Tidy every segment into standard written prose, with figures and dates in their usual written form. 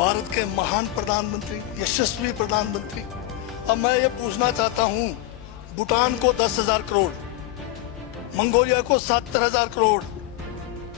भारत के महान प्रधानमंत्री, यशस्वी प्रधानमंत्री। अब मैं ये पूछना चाहता हूँ, भूटान को 10,000 करोड़, मंगोलिया को 70,000 करोड़,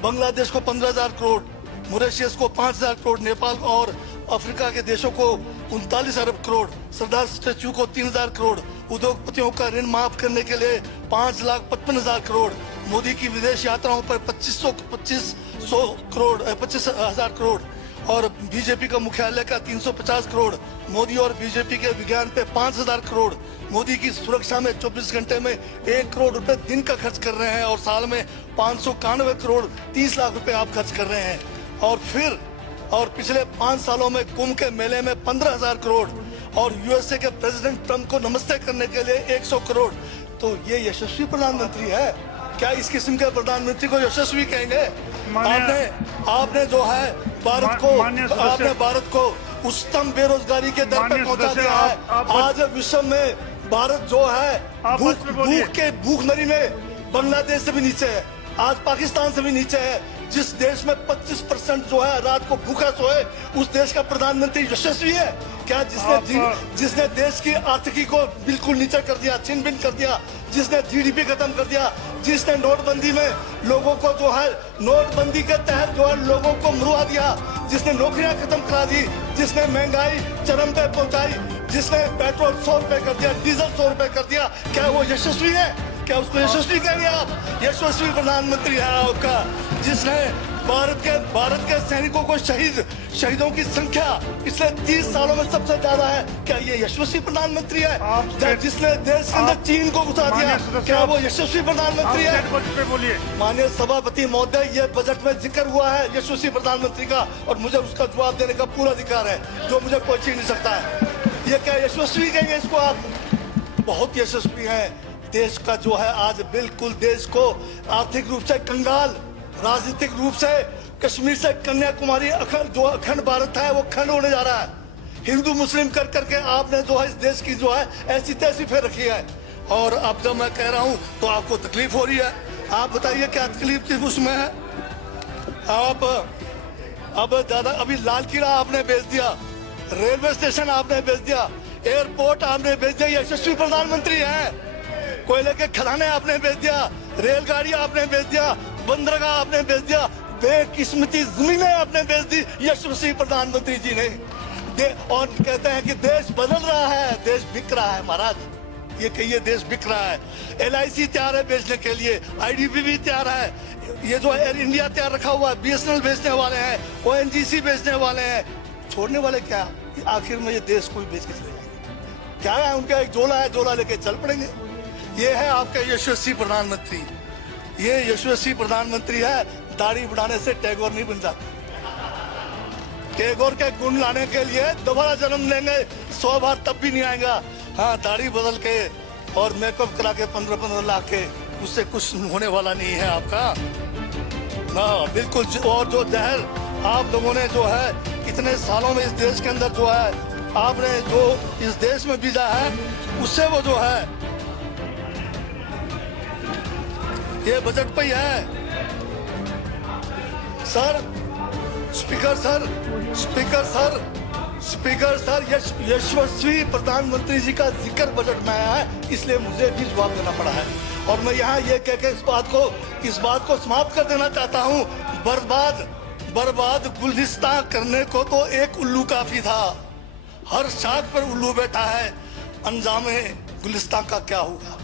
बांग्लादेश को 15,000 करोड़, मॉरिशस को 5,000 करोड़, नेपाल और अफ्रीका के देशों को 39 अरब करोड़, सरदार स्टैच्यू को 3,000 करोड़, उद्योगपतियों का ऋण माफ करने के लिए 5,55,000 करोड़, मोदी की विदेश यात्राओं पर 25,000 करोड़ और बीजेपी का मुख्यालय का 350 करोड़, मोदी और बीजेपी के विज्ञान पे 5,000 करोड़, मोदी की सुरक्षा में 24 घंटे में 1 करोड़ रुपए दिन का खर्च कर रहे हैं और साल में 591 करोड़ 30 लाख रुपए आप खर्च कर रहे हैं। और पिछले 5 सालों में कुंभ के मेले में 15,000 करोड़ और यूएसए के प्रेसिडेंट ट्रंप को नमस्ते करने के लिए 100 करोड़। तो ये यशस्वी प्रधानमंत्री है क्या? इस किस्म के प्रधानमंत्री को यशस्वी कहेंगे? आपने जो है भारत को उच्चतम बेरोजगारी के दर पर पहुंचा दिया है। आज विश्व में भारत जो है भूखमरी में बांग्लादेश से भी नीचे है, आज पाकिस्तान से भी नीचे है। जिस देश में 25% जो है रात को भूखा सोए, उस देश का प्रधानमंत्री यशस्वी है क्या? जिसने देश की आर्थिकी को बिल्कुल नीचे कर दिया, छिन भिन कर दिया, जिसने जीडीपी खत्म कर दिया, जिसने नोटबंदी में लोगों को जो है नोटबंदी के तहत जो है लोगों को मरवा दिया, जिसने नौकरियां खत्म करा दी, जिसने महंगाई चरम पे पहुंचाई, जिसने पेट्रोल 100 रुपए कर दिया, डीजल 100 रुपए कर दिया, क्या वो यशस्वी है? क्या उसको यशस्वी कहेंगे आप? यशस्वी प्रधानमंत्री है आपका, जिसने भारत के सैनिकों को शहीदों की संख्या पिछले 30 सालों में सबसे ज्यादा है। क्या ये यशस्वी प्रधानमंत्री है? जिसने देश के अंदर चीन को घुसा दिया, क्या वो यशस्वी प्रधानमंत्री है? बोलिए माननीय सभापति महोदय, ये बजट में जिक्र हुआ है यशस्वी प्रधानमंत्री का और मुझे उसका जवाब देने का पूरा अधिकार है, जो मुझे कोई छीन नहीं सकता है। ये क्या यशस्वी कहेंगे इसको आप? बहुत यशस्वी है। देश का जो है आज बिल्कुल देश को आर्थिक रूप से कंगाल, राजनीतिक रूप से कश्मीर से कन्याकुमारी जो अखंड भारत है वो खंड होने जा रहा है। हिंदू मुस्लिम कर करके आपने जो है इस देश की जो है ऐसी तैसी फेर रखी है। और अब जब मैं कह रहा हूं तो आपको तकलीफ हो रही है। आप बताइए क्या तकलीफ थी उसमें है? आप अब ज्यादा अभी लाल किला आपने बेच दिया, रेलवे स्टेशन आपने बेच दिया, एयरपोर्ट आपने बेच दिया। यशस्वी प्रधानमंत्री है। कोयले के खदाने आपने बेच दिया, रेलगाड़ी आपने बेच दिया, बंदरगाह आपने बेच दिया, बेकिस्मती जमीनें आपने बेच दी यशस्वी प्रधानमंत्री जी ने। और कहते हैं कि देश बदल रहा है, देश बिक रहा है। महाराज ये कहिए देश बिक रहा है। LIC तैयार है बेचने के लिए, IDB भी तैयार है, ये जो एयर इंडिया तैयार रखा हुआ है, BSNL बेचने वाले हैं, ONGC बेचने वाले हैं। छोड़ने वाले क्या? आखिर में ये देश को भी बेच के चले जाएंगे। क्या है उनका? एक झोला है, झोला लेके चल पड़ेंगे। ये है आपका यशस्वी प्रधानमंत्री। ये यशस्वी प्रधानमंत्री है। दाढ़ी बढ़ाने से टैगोर नहीं बन जाता। टैगोर के गुण लाने के लिए दोबारा जन्म लेंगे 100 बार, तब भी नहीं आएगा। हाँ, दाढ़ी बदल के और मेकअप करा के 15-15 लाख के, उससे कुछ होने वाला नहीं है आपका। हाँ बिल्कुल। और जो जहर आप लोगों ने जो है इतने सालों में इस देश के अंदर जो है आपने जो इस देश में बीजा है, उससे वो जो है ये बजट पे ही है। सर स्पीकर सर यशस्वी प्रधानमंत्री जी का जिक्र बजट में आया है, इसलिए मुझे भी जवाब देना पड़ा है। और मैं यहाँ ये कह के इस बात को समाप्त कर देना चाहता हूँ। बर्बाद गुलिस्तां करने को तो एक उल्लू काफी था। हर शाख पर उल्लू बैठा है, अंजामे गुलिस्तां का क्या होगा?